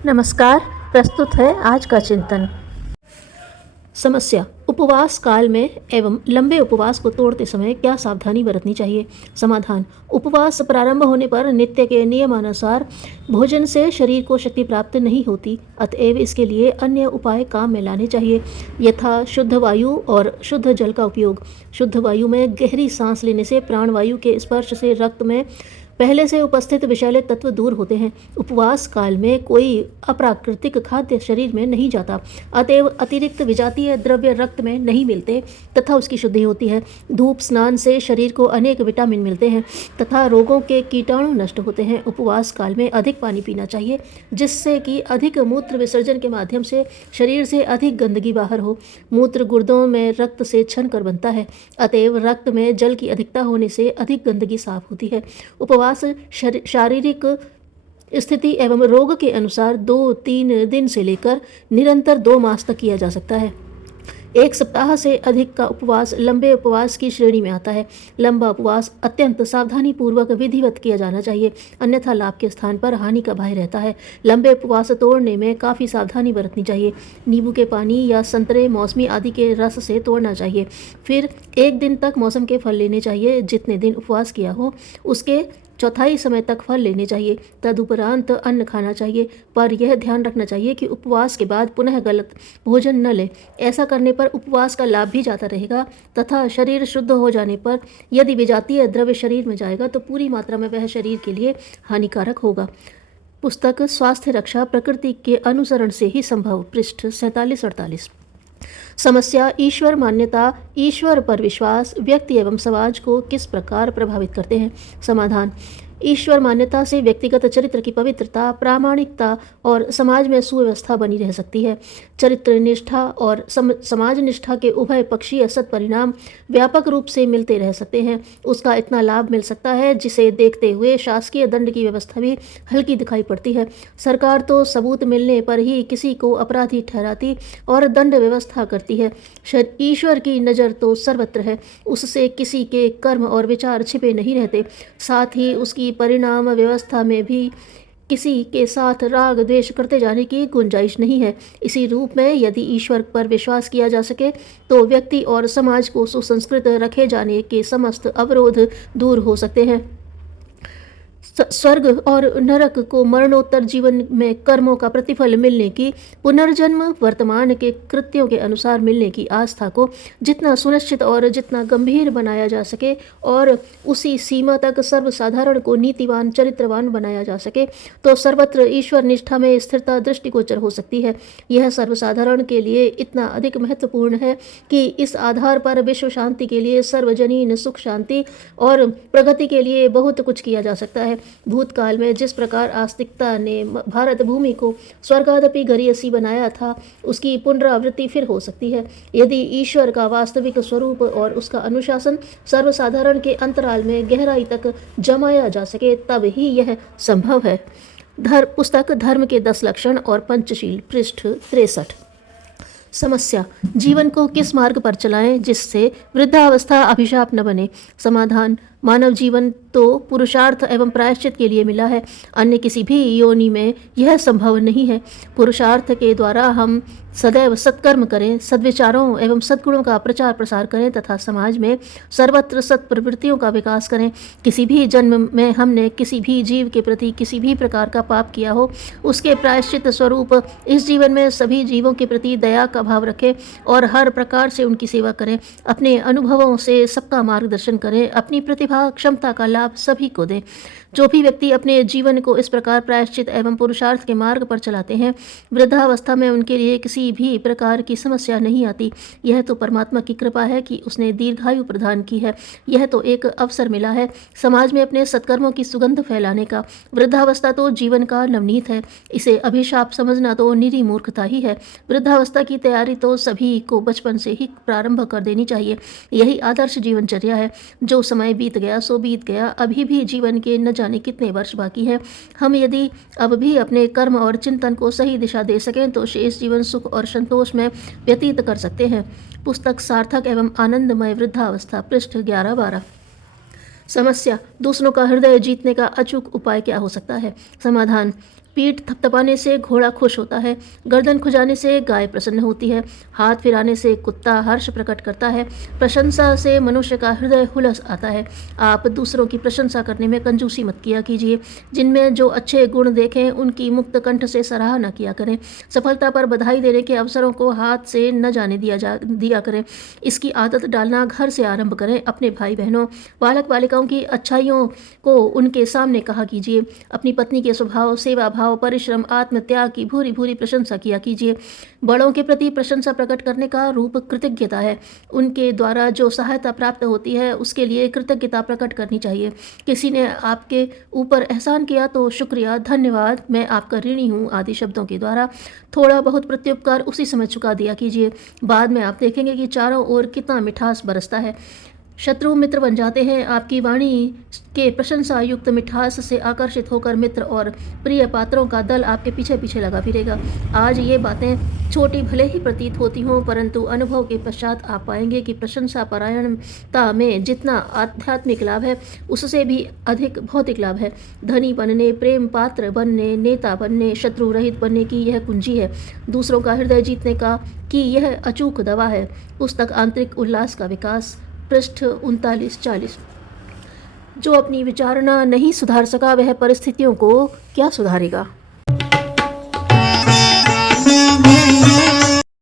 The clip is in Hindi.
नमस्कार। प्रस्तुत है आज का चिंतन। समस्या: उपवास काल में एवं लंबे उपवास को तोड़ते समय क्या सावधानी बरतनी चाहिए? समाधान: उपवास प्रारंभ होने पर नित्य के नियमानुसार भोजन से शरीर को शक्ति प्राप्त नहीं होती, अतएव इसके लिए अन्य उपाय काम में लाने चाहिए, यथा शुद्ध वायु और शुद्ध जल का उपयोग। शुद्ध वायु में गहरी सांस लेने से प्राणवायु के स्पर्श से रक्त में पहले से उपस्थित विषैले तत्व दूर होते हैं। उपवास काल में कोई अप्राकृतिक खाद्य शरीर में नहीं जाता, अतएव अतिरिक्त विजातीय द्रव्य रक्त में नहीं मिलते तथा उसकी शुद्धि होती है। धूप स्नान से शरीर को अनेक विटामिन मिलते हैं तथा रोगों के कीटाणु नष्ट होते हैं। उपवास काल में अधिक पानी पीना चाहिए, जिससे कि अधिक मूत्र विसर्जन के माध्यम से शरीर से अधिक गंदगी बाहर हो। मूत्र गुर्दों में रक्त से छन कर बनता है, अतएव रक्त में जल की अधिकता होने से अधिक गंदगी साफ होती है। उपवास शारीरिक स्थिति एवं रोग के अनुसार 2-3 दिन से लेकर निरंतर 2 मास तक किया जा सकता है। 1 सप्ताह से अधिक का उपवास लंबे उपवास की श्रेणी में आता है। लंबा उपवास अत्यंत सावधानी पूर्वक विधिवत किया जाना चाहिए, अन्यथा लाभ के स्थान पर हानि का भय रहता है। लंबे उपवास तोड़ने में काफ़ी सावधानी बरतनी चाहिए। नींबू के पानी या संतरे, मौसमी आदि के रस से तोड़ना चाहिए। फिर 1 दिन तक मौसम के फल लेने चाहिए। जितने दिन उपवास किया हो उसके चौथाई समय तक फल लेने चाहिए। तदुपरांत अन्न खाना चाहिए, पर यह ध्यान रखना चाहिए कि उपवास के बाद पुनः गलत भोजन न ले। ऐसा करने पर उपवास का लाभ भी जाता रहेगा तथा शरीर शुद्ध हो जाने पर यदि विजातीय द्रव्य शरीर में जाएगा तो पूरी मात्रा में वह शरीर के लिए हानिकारक होगा। पुस्तक स्वास्थ्य रक्षा प्रकृति के अनुसरण से ही संभव, पृष्ठ 47-48। समस्या: ईश्वर मान्यता, ईश्वर पर विश्वास व्यक्ति एवं समाज को किस प्रकार प्रभावित करते हैं? समाधान: ईश्वर मान्यता से व्यक्तिगत चरित्र की पवित्रता, प्रामाणिकता और समाज में सुव्यवस्था बनी रह सकती है। चरित्र निष्ठा और समाज निष्ठा के उभय पक्षीय सत्परिणाम व्यापक रूप से मिलते रह सकते हैं। उसका इतना लाभ मिल सकता है जिसे देखते हुए शासकीय दंड की व्यवस्था भी हल्की दिखाई पड़ती है। सरकार तो सबूत मिलने पर ही किसी को अपराधी ठहराती और दंड व्यवस्था करती है। ईश्वर की नज़र तो सर्वत्र है, उससे किसी के कर्म और विचार छिपे नहीं रहते। साथ ही उसकी परिणाम व्यवस्था में भी किसी के साथ राग द्वेष करते जाने की गुंजाइश नहीं है। इसी रूप में यदि ईश्वर पर विश्वास किया जा सके तो व्यक्ति और समाज को सुसंस्कृत रखे जाने के समस्त अवरोध दूर हो सकते हैं। स्वर्ग और नरक को मरणोत्तर जीवन में कर्मों का प्रतिफल मिलने की, पुनर्जन्म वर्तमान के कृत्यों के अनुसार मिलने की आस्था को जितना सुनिश्चित और जितना गंभीर बनाया जा सके और उसी सीमा तक सर्वसाधारण को नीतिवान चरित्रवान बनाया जा सके तो सर्वत्र ईश्वर निष्ठा में स्थिरता दृष्टिगोचर हो सकती है। यह सर्वसाधारण के लिए इतना अधिक महत्वपूर्ण है कि इस आधार पर विश्व शांति के लिए, सर्वजनीन सुख शांति और प्रगति के लिए बहुत कुछ किया जा सकता है। भूतकाल में जिस प्रकार आस्तिकता ने भारत भूमि को स्वर्गादपि गरीयसी बनाया था, उसकी पुनरावृत्ति फिर हो सकती है यदि ईश्वर का वास्तविक स्वरूप और उसका अनुशासन सर्वसाधारण के अंतराल में गहराई तक जमाया जा सके, तब ही यह संभव है। पुस्तक धर्म के 10 लक्षण और पंचशील, पृष्ठ 63। समस्या: जीवन को किस मार्ग पर चलाएं जिससे वृद्धावस्था अभिशाप न बने? समाधान: मानव जीवन तो पुरुषार्थ एवं प्रायश्चित के लिए मिला है, अन्य किसी भी योनि में यह संभव नहीं है। पुरुषार्थ के द्वारा हम सदैव सत्कर्म करें, सद्विचारों एवं सद्गुणों का प्रचार प्रसार करें तथा समाज में सर्वत्र सत्प्रवृत्तियों का विकास करें। किसी भी जन्म में हमने किसी भी जीव के प्रति किसी भी प्रकार का पाप किया हो, उसके प्रायश्चित स्वरूप इस जीवन में सभी जीवों के प्रति दया का भाव रखें और हर प्रकार से उनकी सेवा करें। अपने अनुभवों से सबका मार्गदर्शन करें, अपनी प्रतिभा क्षमता का लाभ सभी को दें। जो भी व्यक्ति अपने जीवन को इस प्रकार प्रायश्चित एवं पुरुषार्थ के मार्ग पर चलाते हैं, वृद्धावस्था में उनके लिए किसी भी प्रकार की समस्या नहीं आती। यह तो परमात्मा की कृपा है कि उसने दीर्घायु प्रदान की है। यह तो एक अवसर मिला है समाज में अपने सत्कर्मों की सुगंध फैलाने का। वृद्धावस्था तो जीवन का नवनीत है, इसे अभिशाप समझना तो निरी मूर्खता ही है। वृद्धावस्था की तैयारी तो सभी को बचपन से ही प्रारंभ कर देनी चाहिए। यही आदर्श जीवनचर्या है। जो समय बीत गया सो बीत गया, अभी भी जीवन के न जाने कितने वर्ष बाकी हैं। हम यदि अब भी अपने कर्म और चिंतन को सही दिशा दे सकें तो शेष जीवन सुख और संतोष में व्यतीत कर सकते हैं। पुस्तक सार्थक एवं आनंदमय वृद्धावस्था, पृष्ठ 11-12। समस्या: दूसरों का हृदय जीतने का अचूक उपाय क्या हो सकता है? समाधान: पीठ थपथपाने से घोड़ा खुश होता है, गर्दन खुजाने से गाय प्रसन्न होती है, हाथ फिराने से कुत्ता हर्ष प्रकट करता है, प्रशंसा से मनुष्य का हृदय हुलस आता है। आप दूसरों की प्रशंसा करने में कंजूसी मत किया कीजिए। जिनमें जो अच्छे गुण देखें उनकी मुक्त कंठ से सराहना किया करें। सफलता पर बधाई देने के अवसरों को हाथ से न जाने दिया करें। इसकी आदत डालना घर से आरंभ करें। अपने भाई बहनों, बालक बालिकाओं की अच्छाइयों को उनके सामने कहा कीजिए। अपनी पत्नी के स्वभाव, सेवा भाव, परिश्रम, आत्मत्याग की भूरी भूरी प्रशंसा किया कीजिए। बड़ों के प्रति प्रशंसा प्रकट करने का रूप कृतज्ञता है। उनके द्वारा जो सहायता प्राप्त होती है उसके लिए कृतज्ञता प्रकट करनी चाहिए। किसी ने आपके ऊपर एहसान किया तो शुक्रिया, धन्यवाद, मैं आपका ऋणी हूँ आदि शब्दों के द्वारा थोड़ा बहुत प्रत्युपकार उसी समय चुका दिया कीजिए। बाद में आप देखेंगे कि चारों ओर कितना मिठास बरसता है। शत्रु मित्र बन जाते हैं। आपकी वाणी के प्रशंसा युक्त मिठास से आकर्षित होकर मित्र और प्रिय पात्रों का दल आपके पीछे पीछे लगा फिरेगा। आज ये बातें छोटी भले ही प्रतीत होती हों, परंतु अनुभव के पश्चात आप पाएंगे कि प्रशंसा परायणता में जितना आध्यात्मिक लाभ है उससे भी अधिक भौतिक लाभ है। धनी बनने, प्रेम पात्र बनने, नेता बनने, शत्रु रहित बनने की यह कुंजी है। दूसरों का हृदय जीतने की यह अचूक दवा है। पुस्तक आंतरिक उल्लास का विकास, पृष्ठ 39-40। जो अपनी विचारणा नहीं सुधार सका वह परिस्थितियों को क्या सुधारेगा।